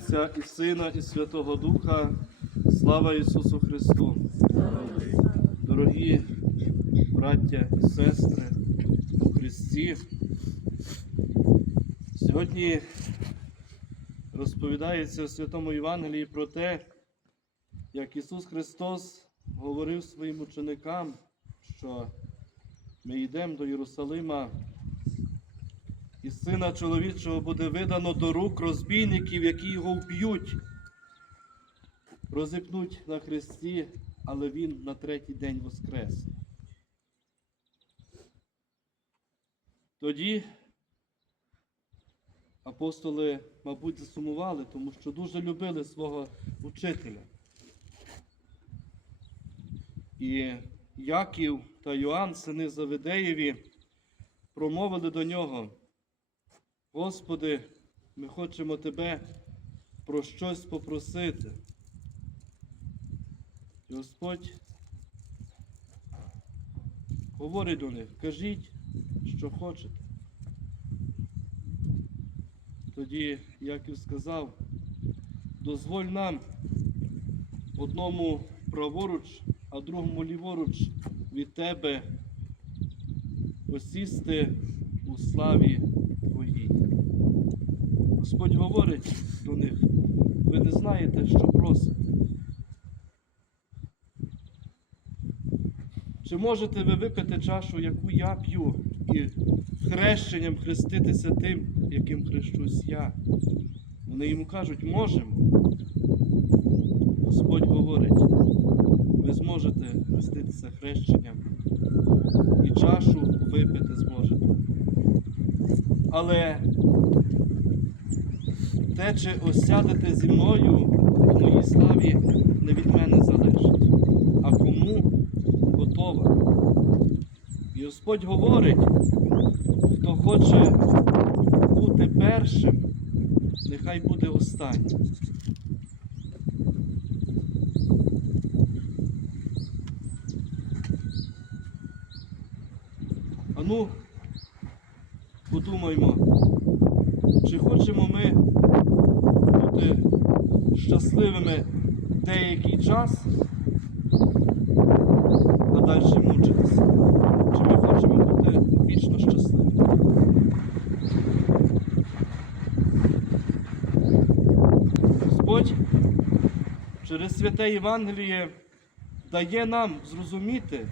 Отця і Сина, і Святого Духа. Слава Ісусу Христу! Дорогі браття і сестри у Христі. Сьогодні розповідається у Святому Євангелії про те, як Ісус Христос говорив своїм ученикам, що ми йдемо до Єрусалима, і сина чоловічого буде видано до рук розбійників, які його вб'ють, розіпнуть на хресті, але він на третій день воскрес. Тоді апостоли, мабуть, засумували, тому що дуже любили свого учителя. І Яків та Йоанн, сини Завидеєві, промовили до нього. Господи, ми хочемо Тебе про щось попросити. Господь говорить до них, кажіть, що хочете. Тоді Яків сказав, дозволь нам одному праворуч, а другому ліворуч від Тебе осісти у славі. Господь говорить до них, ви не знаєте, що просите. Чи можете ви випити чашу, яку я п'ю, і хрещенням хреститися тим, яким хрещусь я? Вони йому кажуть, можемо. Господь говорить, ви зможете хреститися хрещенням і чашу випити зможете. Але те, чи осядете зі мною у моїй славі, не від мене залежить, а кому готова. І Господь говорить, хто хоче бути першим, нехай буде останнім. Ану, подумаймо, чи хочемо ми бути щасливими деякий час, а далі мучитися? Чи ми хочемо бути вічно щасливими? Господь через святе Євангеліє дає нам зрозуміти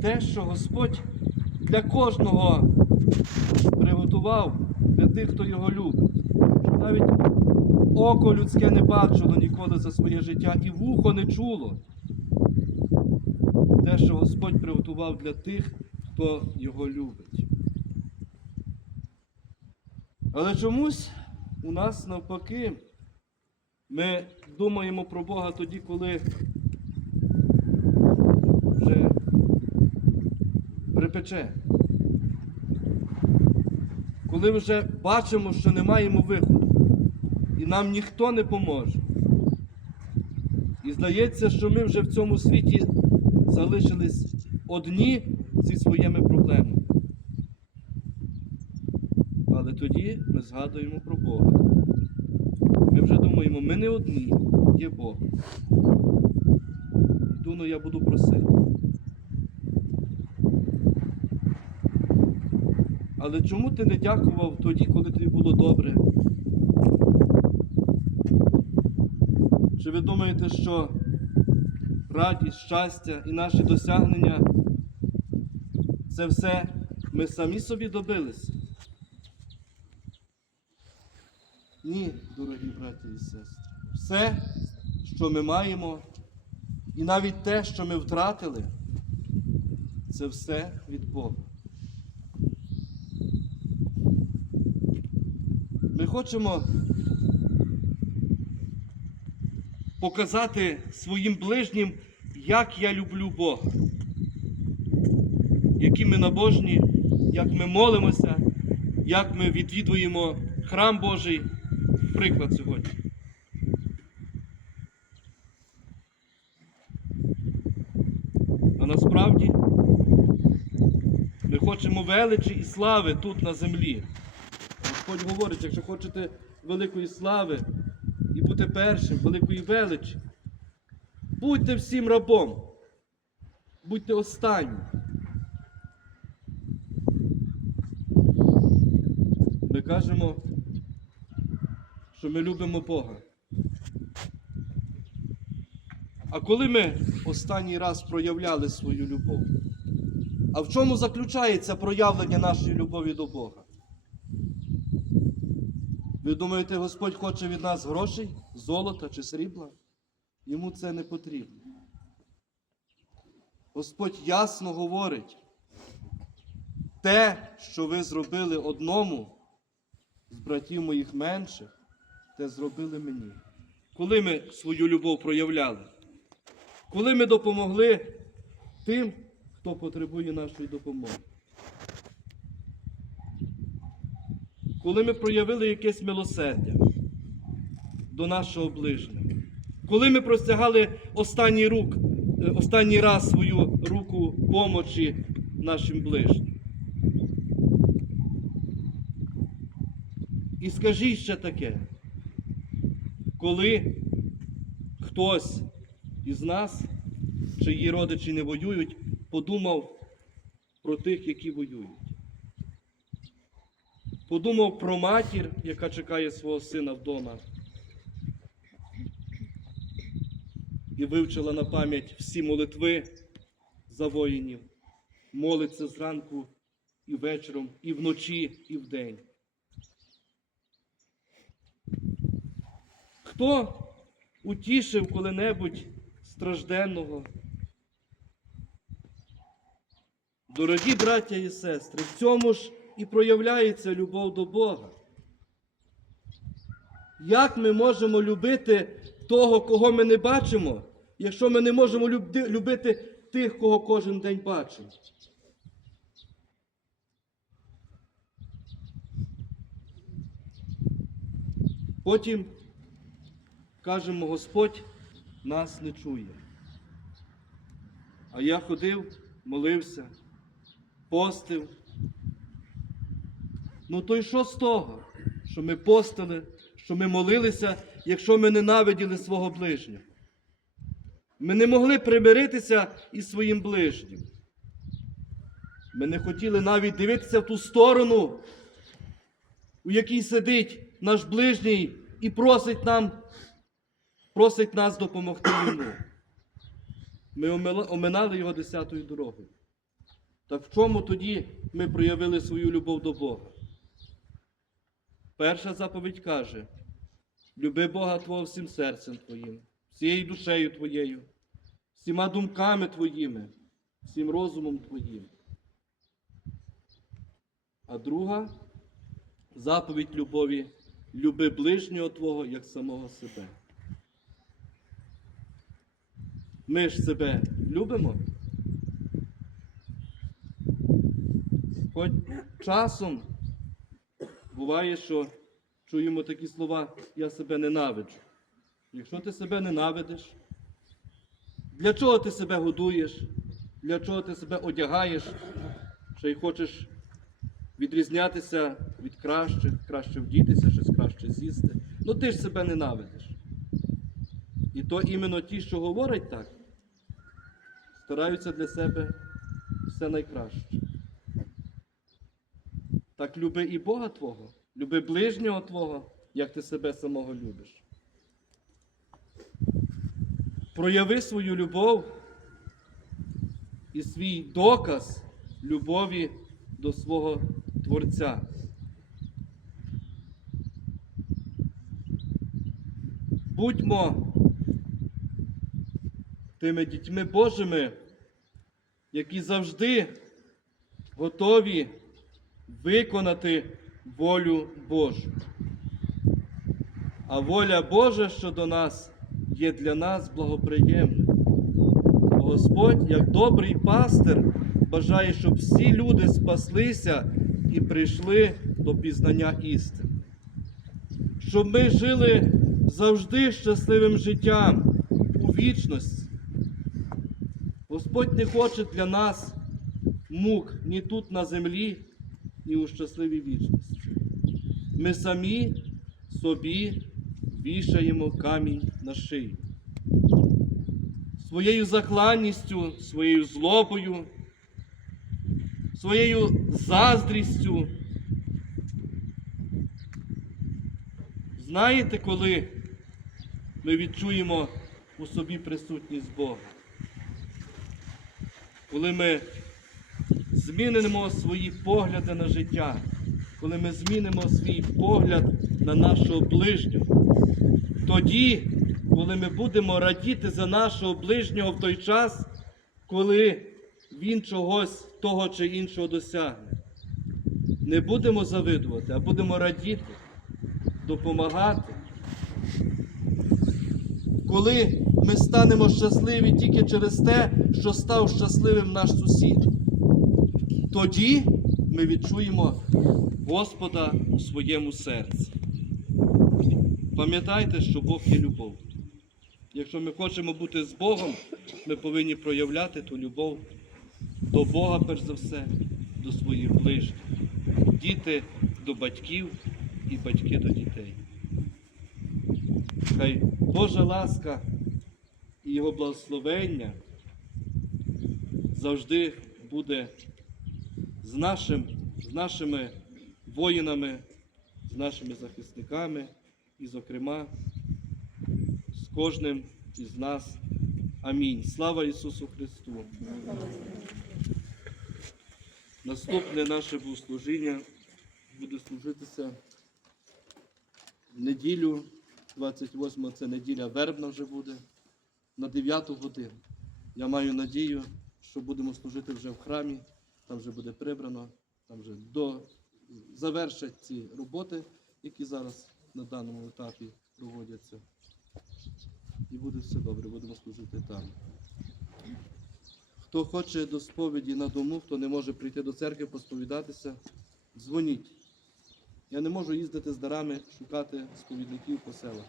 те, що Господь для кожного приготував для тих, хто його любить. Навіть око людське не бачило ніколи за своє життя і вухо не чуло. Те, що Господь приготував для тих, хто його любить. Але чомусь у нас навпаки ми думаємо про Бога тоді, коли вже припече. Коли вже бачимо, що не маємо виходу, і нам ніхто не поможе. І здається, що ми вже в цьому світі залишились одні зі своїми проблемами. Але тоді ми згадуємо про Бога. Ми вже думаємо, ми не одні, є Бог. Йду, ну я буду просити. Але чому ти не дякував тоді, коли тобі було добре? Чи ви думаєте, що радість, щастя і наші досягнення це все ми самі собі добилися? Ні, дорогі браті і сестри. Все, що ми маємо, і навіть те, що ми втратили, це все від Бога. Ми хочемо показати своїм ближнім, як я люблю Бога, які ми набожні, як ми молимося, як ми відвідуємо храм Божий. Приклад сьогодні. А насправді ми хочемо величі і слави тут на землі. Господь говорить, якщо хочете великої слави і бути першим, великої величі. Будьте всім рабом, будьте останнім. Ми кажемо, що ми любимо Бога. А коли ми останній раз проявляли свою любов? А в чому заключається проявлення нашої любові до Бога? Ви думаєте, Господь хоче від нас грошей, золота чи срібла? Йому це не потрібно. Господь ясно говорить, те, що ви зробили одному з братів моїх менших, те зробили мені. Коли ми свою любов проявляли? Коли ми допомогли тим, хто потребує нашої допомоги. Коли ми проявили якесь милосердя до нашого ближнього. Коли ми простягали останній, рук, е, останній раз свою руку помочі нашим ближнім. І скажіть ще таке, коли хтось із нас, чиї родичі не воюють, подумав про тих, які воюють. Подумав про матір, яка чекає свого сина вдома. І вивчила на пам'ять всі молитви за воїнів. Молиться зранку і вечором, і вночі, і вдень. Хто утішив коли-небудь стражденного? Дорогі браття і сестри, в цьому ж і проявляється любов до Бога. Як ми можемо любити того, кого ми не бачимо, якщо ми не можемо любити тих, кого кожен день бачимо? Потім кажемо, Господь нас не чує. А я ходив, молився, постив. Ну то й що з того, що ми постили, що ми молилися, якщо ми ненавиділи свого ближнього? Ми не могли примиритися із своїм ближнім. Ми не хотіли навіть дивитися в ту сторону, у якій сидить наш ближній і просить нам, просить нас допомогти йому. Ми оминали його десятою дорогою. Так в чому тоді ми проявили свою любов до Бога? Перша заповідь каже: люби Бога Твого всім серцем Твоїм, всією душею Твоєю, всіма думками Твоїми, всім розумом Твоїм. А друга заповідь любові люби ближнього Твого як самого себе. Ми ж себе любимо. Хоч часом буває, що чуємо такі слова, я себе ненавиджу. Якщо ти себе ненавидиш, для чого ти себе годуєш, для чого ти себе одягаєш, ще й хочеш відрізнятися від кращих, краще вдітися, щось краще з'їсти. Ну ти ж себе ненавидиш. І то іменно ті, що говорять так, стараються для себе все найкраще. Так люби і Бога Твого, люби ближнього Твого, як ти себе самого любиш. Прояви свою любов і свій доказ любові до свого Творця. Будьмо тими дітьми Божими, які завжди готові виконати волю Божу. А воля Божа щодо нас є для нас благоприємною. Господь, як добрий пастир, бажає, щоб всі люди спаслися і прийшли до пізнання істини. Щоб ми жили завжди щасливим життям у вічності. Господь не хоче для нас мук ні тут на землі, ні у щасливій вічності. Ми самі собі вішаємо камінь на шию. Своєю захланністю, своєю злобою, своєю заздрістю. Знаєте, коли ми відчуємо у собі присутність Бога? Коли ми змінимо свої погляди на життя, коли ми змінимо свій погляд на нашого ближнього, тоді, коли ми будемо радіти за нашого ближнього в той час, коли він чогось того чи іншого досягне, не будемо завидувати, а будемо радіти, допомагати. Коли ми станемо щасливі тільки через те, що став щасливим наш сусід, тоді ми відчуємо Господа у своєму серці. Пам'ятайте, що Бог є любов. Якщо ми хочемо бути з Богом, ми повинні проявляти ту любов до Бога, перш за все, до своїх ближніх, діти до батьків і батьки до дітей. Хай Божа ласка і Його благословення завжди буде з, нашим, з нашими воїнами, з нашими захисниками і, зокрема, з кожним із нас. Амінь. Слава Ісусу Христу! Наступне наше богослужіння буде служитися в неділю, 28 це неділя вербна вже буде, на 9 годину. Я маю надію, що будемо служити вже в храмі, там вже буде прибрано, там вже до... завершать ці роботи, які зараз на даному етапі проводяться. І буде все добре, будемо служити там. Хто хоче до сповіді на дому, хто не може прийти до церкви, посповідатися, дзвоніть. Я не можу їздити з дарами шукати сповідників по селах.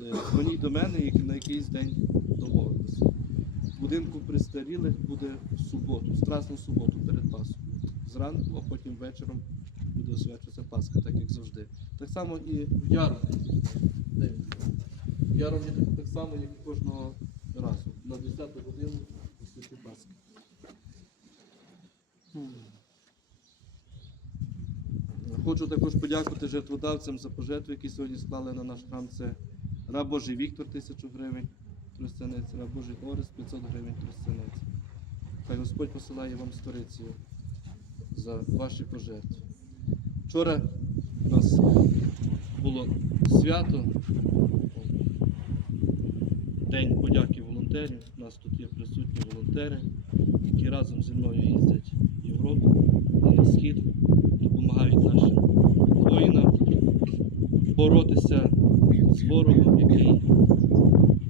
Е, дзвоніть до мене і на якийсь день домовимося. Будинку престарілих буде в суботу, страсну суботу перед Пасхою. Зранку, а потім вечором буде освячуватися Пасха, так як завжди. Так само і в Яровні. В Яровні так, само, як і кожного разу. На 10-ту годину у святі Пасхи. Хочу також подякувати жертводавцям за пожертви, які сьогодні склали на наш храм. Це раб Божий Віктор, тисячу гривень, тростянець, раб Божий Орес, 500 гривень, тростянець. Хай Господь посилає вам сторицію за ваші пожертви. Вчора у нас було свято, День подяки волонтерів. У нас тут є присутні волонтери, які разом зі мною їздять в Європу на схід, допомагають нашим воїнам боротися з ворогом, який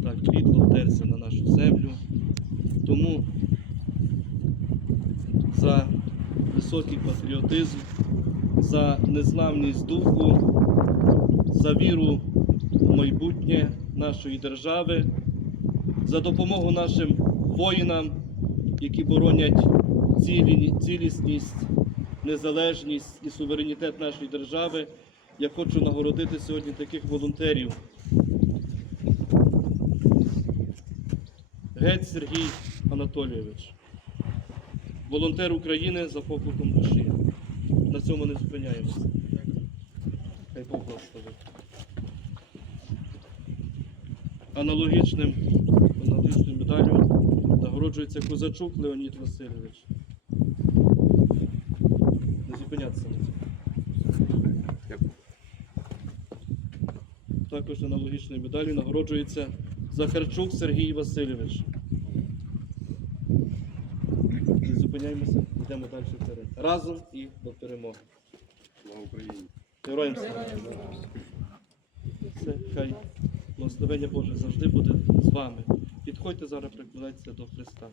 так підло втерся на нашу землю. Тому за високий патріотизм, за незламність духу, за віру в майбутнє нашої держави, за допомогу нашим воїнам, які боронять цілі- цілісність, незалежність і суверенітет нашої держави. Я хочу нагородити сьогодні таких волонтерів. Гець Сергій Анатолійович, волонтер України за покликом душі. На цьому не зупиняємося. Хай Бог благословить. Аналогічним, аналогічною медаллю нагороджується Козачук Леонід Васильович. Не зупинятися на цьому. Також аналогічною медаллю нагороджується Захарчук Сергій Васильович. Не йдемо далі вперед. Разом і до перемоги. Слава Україні! Героям слава! Все, хай благословення Боже завжди буде з вами. Підходьте зараз, прикладайтеся до Христа.